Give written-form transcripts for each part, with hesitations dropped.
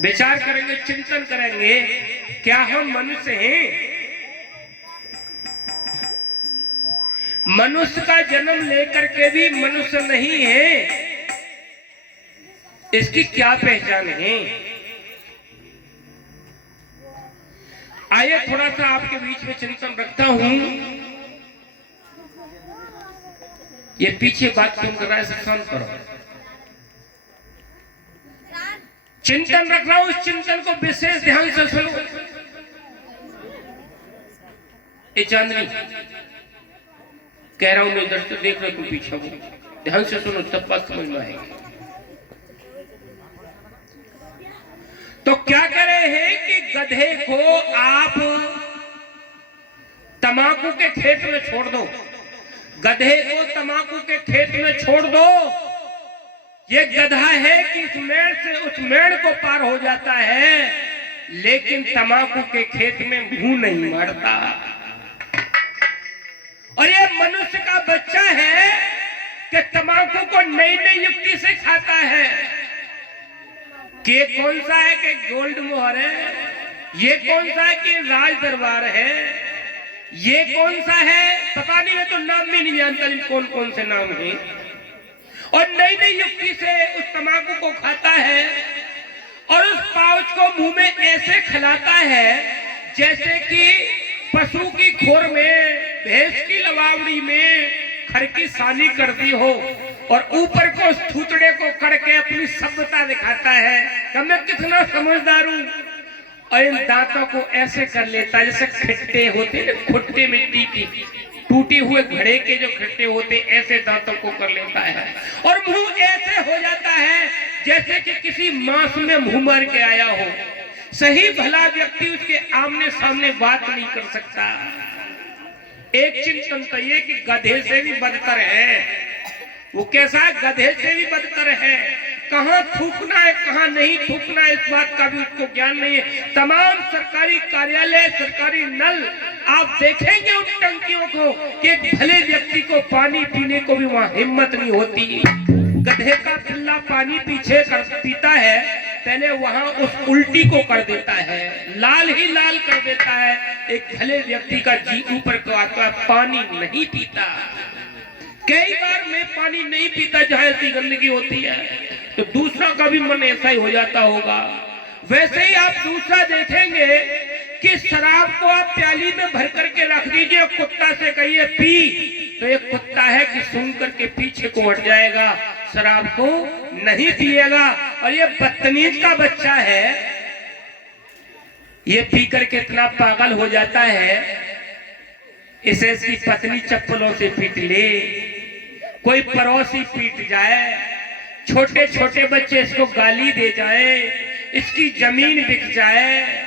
विचार करेंगे, चिंतन करेंगे, क्या हम मनुष्य हैं? मनुष्य का जन्म लेकर के भी मनुष्य नहीं है, इसकी क्या पहचान है? आइए थोड़ा सा आपके बीच में चिंतन रखता हूं। ये पीछे बात क्यों कर रहा है? शांत करो। चिंतन रख रहा हूं, इस चिंतन को विशेष ध्यान से सुनो। ये चांदनी कह रहा हूं, मैं इधर से देख रहा हूं, पीछे हूं, ध्यान से सुनो, तब बात समझ में आएगी। तो क्या कह रहे हैं कि गधे को आप तंबाकू के खेत में छोड़ दो, गधे को तंबाकू के खेत में छोड़ दो, ये गधा है कि इस मेड़ से उस मेड़ को पार हो जाता है, लेकिन तंबाकू के खेत में मुंह नहीं मारता। और ये मनुष्य का बच्चा है कि तंबाकू को नई नई युक्ति से खाता है। कि कौन सा है कि गोल्ड मोहर है, ये कौन सा है कि राज दरबार है, ये कौन सा है पता नहीं, मैं तो नाम भी नहीं जानता कौन कौन से नाम है। और नई नई युक्ति से उस तंबाकू को खाता है और उस पाउच को मुंह में ऐसे खिलाता है जैसे कि पशु की खोर में, भैंस की लवावड़ी में खर की सानी कर दी हो, और ऊपर को उस थूतड़े को करके अपनी सभ्यता दिखाता है कि मैं कितना समझदार हूं। और इन दांतों को ऐसे कर लेता है जैसे खट्टे होते हैं, खुट्टे मिट्टी की टूटे हुए घड़े के जो खट्टे होते, ऐसे दांतों को कर लेता है। और मुंह ऐसे हो जाता है जैसे कि किसी मांस में मुंह मार के आया हो। सही भला व्यक्ति उसके आमने सामने बात नहीं कर सकता। एक चिंतन तो ये कि गधे से भी बदतर है। वो कैसा है? गधे से भी बदतर है। कहां थूकना है कहां नहीं थूकना है, इस बात का भी उसको ज्ञान नहीं है। तमाम सरकारी कार्यालय, सरकारी नल आप देखेंगे उन टंकियों को कि भले व्यक्ति को पानी पीने को भी वहां हिम्मत नहीं होती। गधे का पिल्ला पानी पीछे कर पीता है, पहले वहां उस उल्टी को कर देता है, लाल ही लाल कर देता है। एक भले व्यक्ति का जी ऊपर को आता है, पानी नहीं पीता। कई बार मैं पानी नहीं पीता जहां ऐसी गंदगी होती है, तो दूसरा का भी मन ऐसा ही हो जाता होगा। वैसे ही आप दूसरा देखेंगे कि शराब को आप प्याली में भर करके रख दीजिए, कुत्ता से कहिए पी, तो एक कुत्ता है कि सुन करके पीछे को हट जाएगा, शराब को नहीं पिएगा। और ये बदतमीज का बच्चा है, ये पी करके इतना पागल हो जाता है, इसे इसकी पत्नी चप्पलों से पीट ले, कोई पड़ोसी पीट जाए, छोटे छोटे बच्चे इसको गाली दे जाए, इसकी जमीन बिक जाए,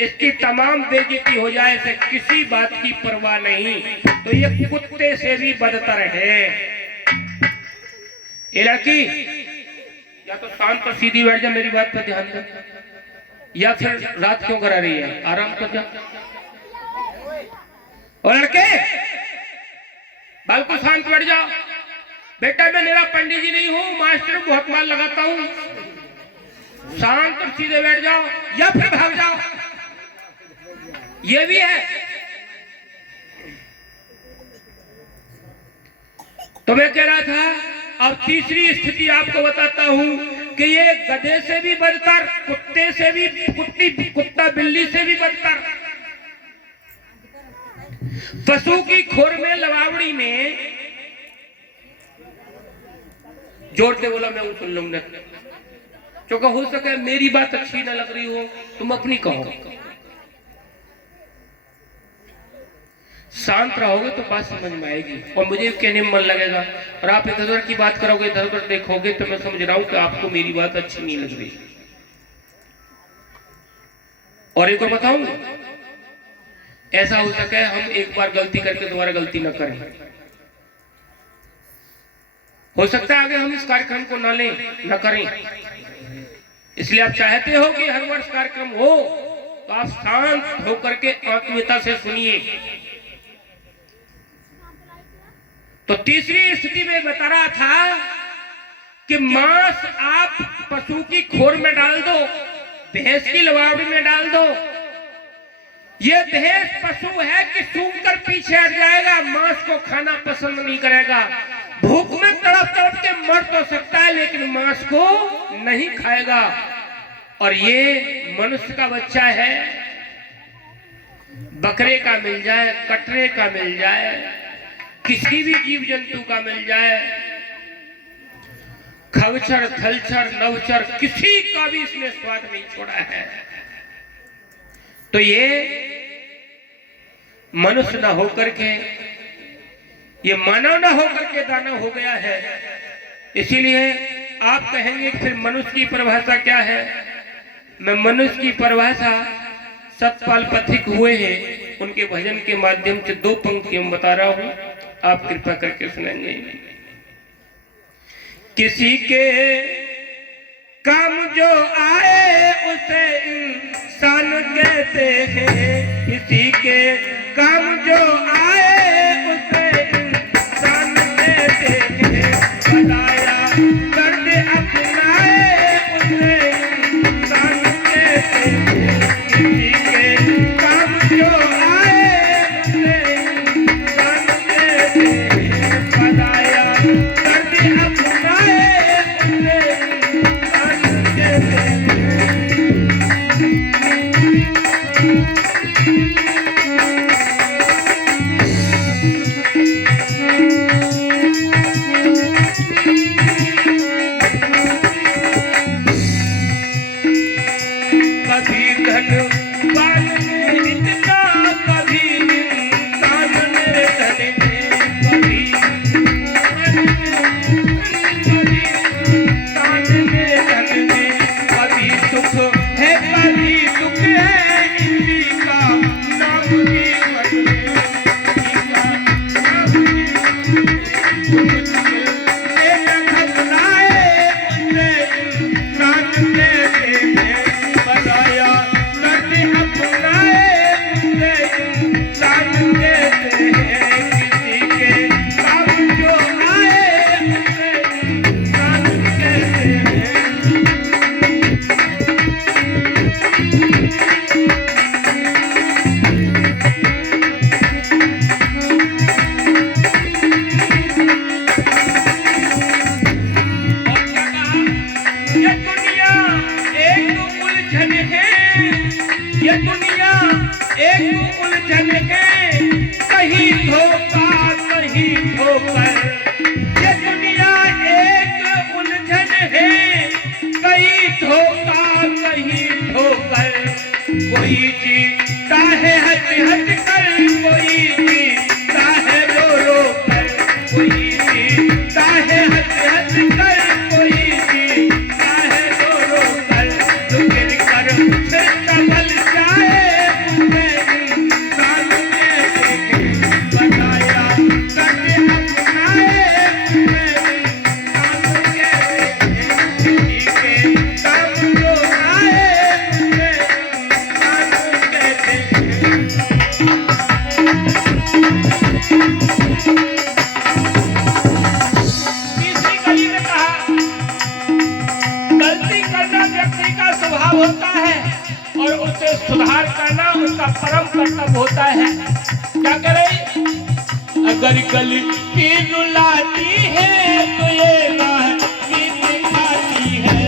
इसकी तमाम बेइज्जती हो जाए, इसे किसी बात की परवाह नहीं। तो ये कुत्ते से भी बदतर है। ये लड़की या तो शांत और सीधी बैठ जा, मेरी बात पर ध्यान दे, या फिर रात क्यों करा रही है, आराम कर जा। और लड़के बिल्कुल शांत बैठ जाओ। बेटा मैं मेरा पंडित जी नहीं हूं, मास्टर बहुत माल लगाता हूं। शांत और सीधे बैठ जाओ या फिर भाग जाओ। ये भी है। तो मैं कह रहा था, अब तीसरी स्थिति आपको बताता हूं कि ये गधे से भी बदतर, कुत्ते से भी, कुत्ता बिल्ली से भी बदतर, पशु की खोर में, लवावड़ी में, जोर से बोला मैं सुन लूंगा, क्योंकि हो सके मेरी बात अच्छी ना लग रही हो, तुम अपनी कहो। शांत रहोगे तो बात समझ में आएगी और मुझे कहने में मन लगेगा। और आप इधर उधर की बात करोगे, इधर उधर देखोगे, तो मैं समझ रहा हूं कि आपको मेरी बात अच्छी नहीं लग रही। और एक और बताऊं, ऐसा हो सके हम एक बार गलती करके दोबारा गलती न करें। हो सकता है आगे हम इस कार्यक्रम को न लें, न करें, इसलिए आप चाहते हो कि हर वर्ष कार्यक्रम हो, तो आप शांत होकर के आत्मीयता से सुनिए। तो तीसरी स्थिति में बता रहा था कि मांस आप पशु की खोर में डाल दो, भैंस की लवावड़ी में डाल दो, ये भैंस पशु है कि सूंघकर पीछे हट जाएगा, मांस को खाना पसंद नहीं करेगा। भूख में तड़प तड़प के मर तो सकता है लेकिन मांस को नहीं खाएगा। और ये मनुष्य का बच्चा है, बकरे का मिल जाए, कटरे का मिल जाए, किसी भी जीव जंतु का मिल जाए, खवचर थलचर नवचर किसी का भी इसने स्वाद नहीं छोड़ा है। तो ये मनुष्य न होकर के, ये मानव न होकर के दानव हो गया है। इसीलिए आप कहेंगे कि फिर मनुष्य की परिभाषा क्या है? मैं मनुष्य की परिभाषा सतपाल पथिक हुए हैं उनके भजन के माध्यम से 2 पंक्तियां बता रहा हूं, आप कृपा करके सुनेंगे। किसी के काम जो आए उसे इंसान कहते हैं, किसी के काम जो आए उसे इंसान कहते हैं, बताया दर्द अपनाए उसे इंसान कहते हैं, किसी के काम जो आए उसे इंसान कहते हैं, बताया दर्द अपनाए उसे इंसान कहते हैं। कोई जीता है हट हट कर, कोई जीता है रो रो कर, कोई जीता है हट हट कर, कोई जीता है रो रो कर, तो गिर कर फिर संभल जाए उसे इंसान कहते हैं, बताया करके अपनाए उसे इंसान कहते हैं, किसी के काम जो आए उसे होता है और उसे सुधार करना उसका परम कर्तव्य होता है। क्या करें? अगर गलती रुलाती है तो ये राहती दिखाती है,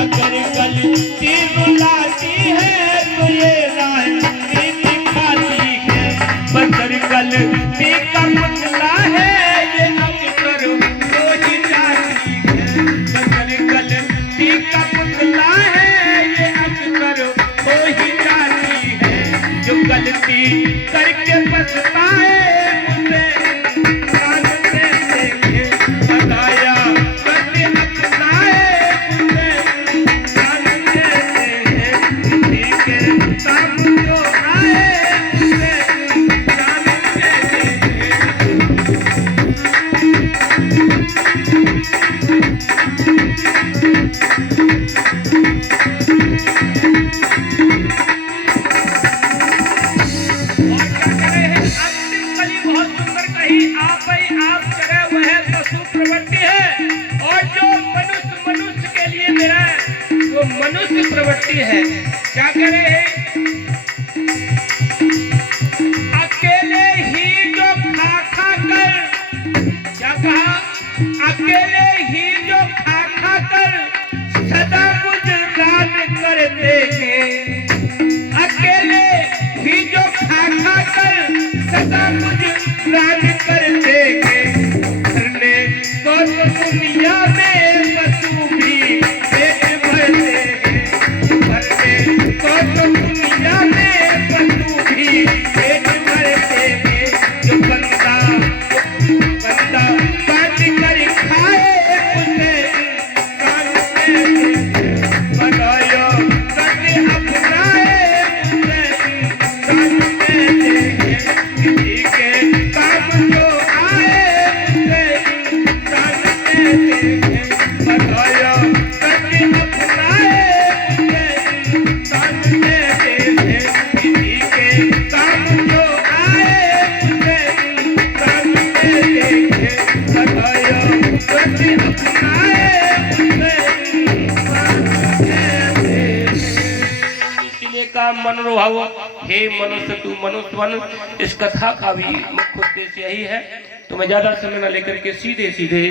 अगर गलती रुलाती है तो ये राहती दिखाती है, बदर गलती का पुतला है ये अक्सर हो ही जाती है, बदर गलती का पुतला है हो ही जाती है, जो गलती करके पछताए उसे इंसान कहते हैं, बताया करके अपनाए उसे इंसान कहते हैं, किसी के काम जो आए उसे इंसान कहते मनुष्य प्रवृत्ति है। क्या कह रहे हैं? अकेले ही जो खा खा कर, क्या कहा? अकेले ही जो खा खा कर सदा गुजरान करते हैं, अकेले ही जो खा खा कर सदा गुजरान करते हैं, करने को तो दुनिया में पशु भी पेट भरते हैं, करने को तो दुनिया में पशु भी पेट भरते हैं, जो बंदा बांध कर खाए उसे कान में बनायो सके अपनाए उसे कान में देखे, किसी के काम जो आए उसे कान में देखे, बनायो सके अपनाए उसे कान में देखे, किसी के काम जो आए उसे कान में देखे, बनायो सके अपनाए उसे कान में देखे। इसलिए का मनोभाव, हे मनुष्य तू मनुष्य बन। इस कथा का भी मुख्य उद्देश्य यही है। तो मैं ज्यादा समय न लेकर के सीधे सीधे